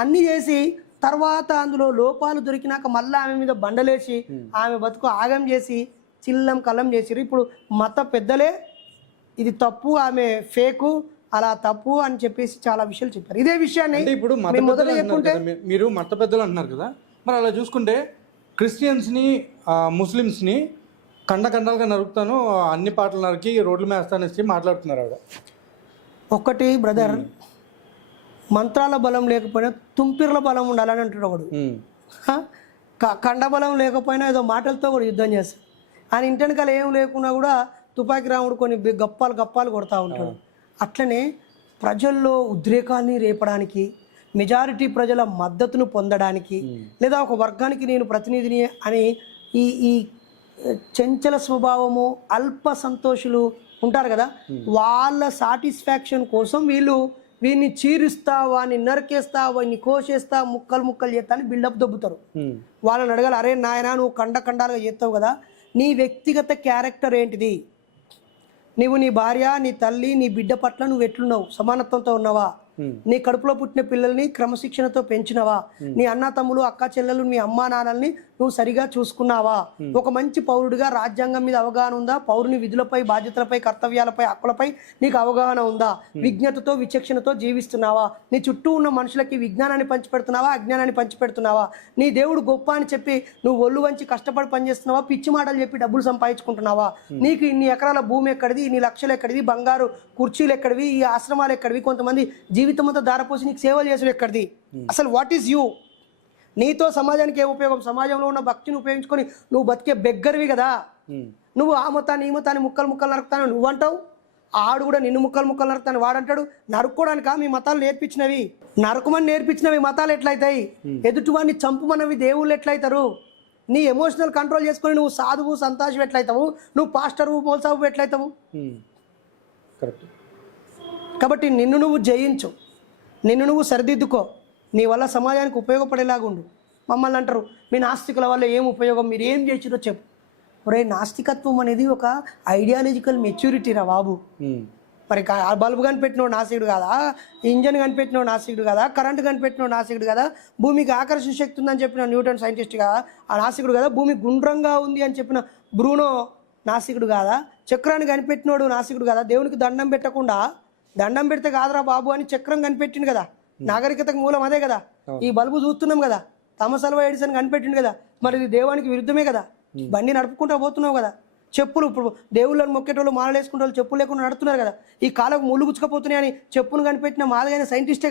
అన్నీ చేసి తర్వాత అందులో లోపాలు దొరికినాక మళ్ళీ ఆమె మీద బండలేసి ఆమె బతుకు ఆగం చేసి చిల్లం కల్లం చేసిరు. ఇప్పుడు మత పెద్దలే ఇది తప్పు, ఆమె ఫేకు, అలా తప్పు అని చెప్పేసి చాలా విషయాలు చెప్పారు. ఇదే విషయాన్ని ఇప్పుడు మీరు మత పెద్దలు అంటున్నారు కదా, మరి అలా చూసుకుంటే క్రిస్టియన్స్ని ముస్లిమ్స్ని ఖండాలుగా నరుకుతాను, అన్ని పాటలు నరికి రోడ్ల మీద వేస్తానేసి మాట్లాడుతున్నారు ఆవిడ. ఒకటి బ్రదర్, మంత్రాల బలం లేకపోయినా తుంపిర్ల బలం ఉండాలని అంటాడు ఒకడు. కండ బలం లేకపోయినా ఏదో మాటలతో కూడా యుద్ధం చేస్తాడు. ఆయన ఇంటెనకాల ఏం లేకున్నా కూడా తుపాకి రాముడు కొన్ని గప్పాలు కొడతా ఉంటాడు. అట్లనే ప్రజల్లో ఉద్రేకాన్ని రేపడానికి, మెజారిటీ ప్రజల మద్దతును పొందడానికి, లేదా ఒక వర్గానికి నేను ప్రతినిధిని అని ఈ ఈ చంచల స్వభావము, అల్ప సంతోషులు ఉంటారు కదా, వాళ్ళ సాటిస్ఫాక్షన్ కోసం వీడిని చీరుస్తా, వాడిని నరికేస్తా, వాడిని కోసేస్తా, ముక్కలు చేస్తా అని బిల్డప్ దొబ్బుతారు. వాళ్ళని అడగాలి, అరే నాయన నువ్వు ఖండాలుగా చేస్తావు కదా, నీ వ్యక్తిగత క్యారెక్టర్ ఏంటిది? నీవు నీ భార్య, నీ తల్లి, నీ బిడ్డ పట్ల నువ్వు ఎట్లున్నావు? సమానత్వంతో ఉన్నావా? నీ కడుపులో పుట్టిన పిల్లల్ని క్రమశిక్షణతో పెంచినవా? నీ అన్న తమ్ములు, అక్క చెల్లెలు, నీ అమ్మా నాన్నల్ని నువ్వు సరిగా చూసుకున్నావా? ఒక మంచి పౌరుడిగా రాజ్యాంగం మీద అవగాహన ఉందా? పౌరుని విధులపై, బాధ్యతలపై, కర్తవ్యాలపై, హక్కులపై నీకు అవగాహన ఉందా? విజ్ఞతతో, విచక్షణతో జీవిస్తున్నావా? నీ చుట్టూ ఉన్న మనుషులకి విజ్ఞానాన్ని పంచిపెడుతున్నావా, అజ్ఞానాన్ని పంచిపెడుతున్నావా? నీ దేవుడు గొప్ప అని చెప్పి నువ్వు ఒళ్ళు వంచి కష్టపడి పనిచేస్తున్నావా? పిచ్చి మాటలు చెప్పి డబ్బులు సంపాదించుకుంటున్నావా? నీకు ఇన్ని ఎకరాల భూమి ఎక్కడిది? ఇన్ని లక్షలు ఎక్కడిది? బంగారు కుర్చీలు ఎక్కడివి? ఈ ఆశ్రమాలు ఎక్కడివి? కొంతమంది జీవితం అంతా దారపోసి నీకు సేవలు చేసుడు ఎక్కడిది? అసలు వాట్ ఈజ్ యూ? నీతో సమాజానికి ఏ ఉపయోగం? సమాజంలో ఉన్న భక్తిని ఉపయోగించుకొని నువ్వు బతికే బెగ్గరివి కదా. నువ్వు ఆ మతాన్ని ఈ మతాన్ని ముక్కలు నరుకుతాను నువ్వు అంటావు, ఆడు కూడా నిన్ను ముక్కలు నరుకుతాను వాడంటాడు. నరుక్కోవడానికా మీ మతాలు నేర్పించినవి? నరకమని నేర్పించినవి మతాలు ఎట్లయితాయి? ఎదుటివాడిని చంపుమన్నవి దేవుళ్ళు ఎట్లయితారు? నీ ఎమోషనల్ కంట్రోల్ చేసుకొని నువ్వు సాధువు, సంతాషం ఎట్లయితావు? నువ్వు పాస్టరు, మోల్సావు ఎట్లయితావు? కాబట్టి నిన్ను నువ్వు జయించు, నిన్ను నువ్వు సరిదిద్దుకో, నీ వల్ల సమాజానికి ఉపయోగపడేలాగా ఉండు. మమ్మల్ని అంటారు మీ నాస్తికుల వల్ల ఏం ఉపయోగం, మీరు ఏం చేసిరో చెప్పు. ఒరే, నాస్తికత్వం అనేది ఒక ఐడియాలజికల్ మెచ్యూరిటీ రా బాబు. మరి బల్బు కనిపెట్టినోడు నాస్తికుడు కాదా? ఇంజన్ కనిపెట్టినోడు నాస్తికుడు కాదా? కరెంటు కనిపెట్టినోడు నాస్తికుడు కదా? భూమికి ఆకర్షణ శక్తి ఉందని చెప్పిన న్యూటన్ సైంటిస్ట్ కదా ఆ నాస్తికుడు కదా? భూమి గుండ్రంగా ఉంది అని చెప్పిన బ్రూనో నాస్తికుడు కాదా? చక్రాన్ని కనిపెట్టినోడు నాస్తికుడు కదా? దేవునికి దండం పెట్టకుండా, దండం పెడితే కాదురా బాబు అని చక్రం కనిపెట్టిండు కదా. నాగరికతకు మూలం అదే కదా. ఈ బల్బు చూస్తున్నాం కదా, థామస్ ఆల్వా ఎడిసన్ కనిపెట్టిండు కదా. మరి ఇది దేవునికి విరుద్ధమే కదా. బండి నడుపుకుంటూ పోతున్నావు కదా. చెప్పులు ఇప్పుడు దేవుళ్ళని మొక్కేటోళ్ళు, మాలలు వేసుకుంటే వాళ్ళు చెప్పులు లేకుండా నడుతున్నారు కదా. ఈ కాలకు ముళ్ళు గుచ్చుకపోతున్నాయని చెప్పులు కనిపెట్టిన మాదగైన సైంటిస్టే కదా.